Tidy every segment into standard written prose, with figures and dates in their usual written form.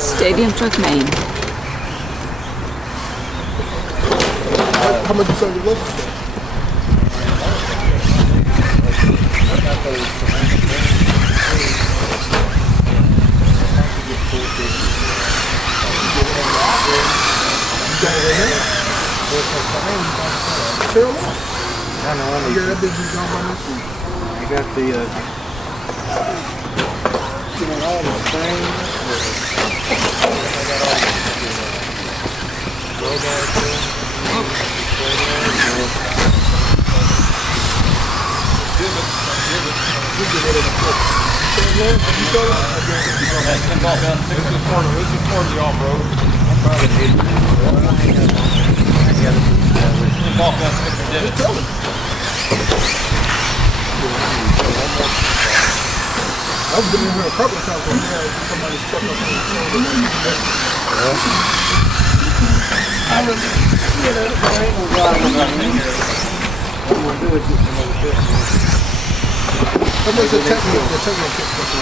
Stadium Truck, Maine. How much you sell your local? I know. I got that bitch is gone by next week. I got the, you know, all the things. I got all I've been in here a couple of times when somebody's truck up on the How much the technical kit cost?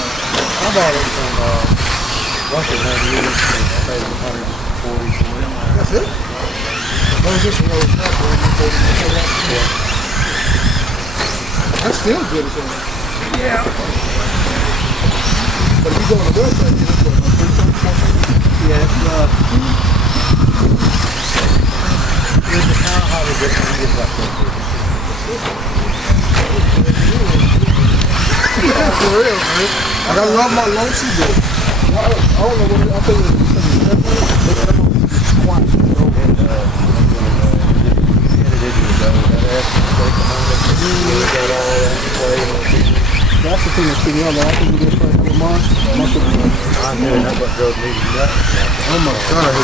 I bought it from Russell Van Unit. I paid $140 for it. That's it? Oh, it's just a road truck, yeah. That's still good as hell. Yeah. But if you go on the website, you get what, Yeah, there's a town how to get that yeah, for real, man. I gotta love my low season. I don't know what I think it's twice. That's the thing that's pretty hard. I think we get for a couple months. I'm doing that, but girls need to do. Oh my God.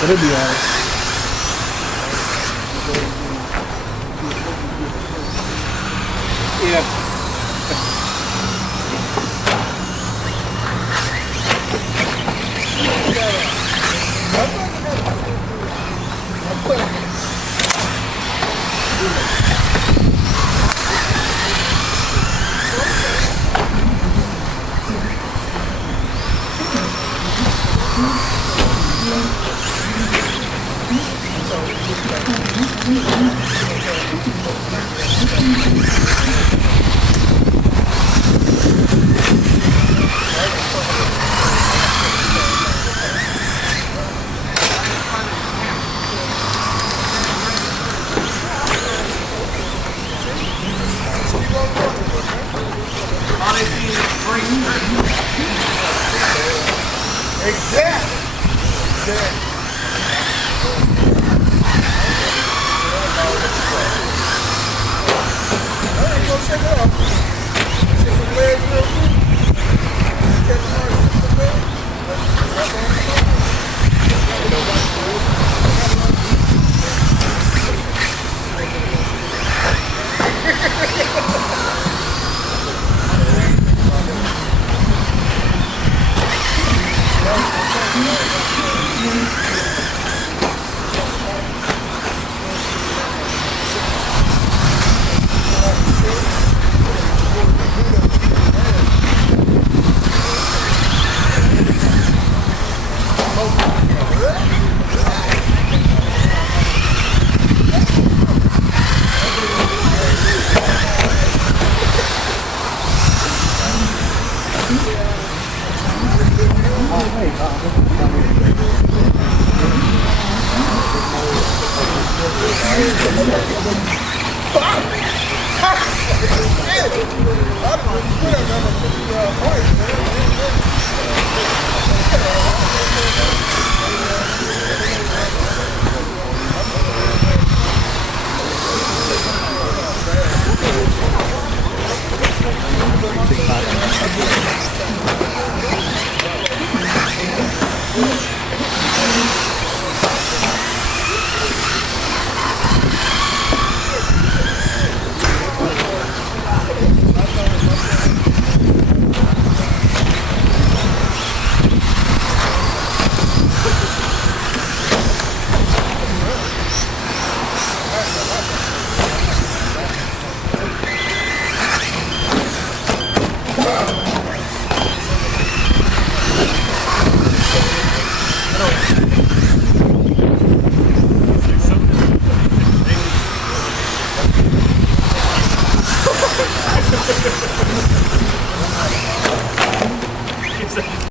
But it'll be alright. Yeah.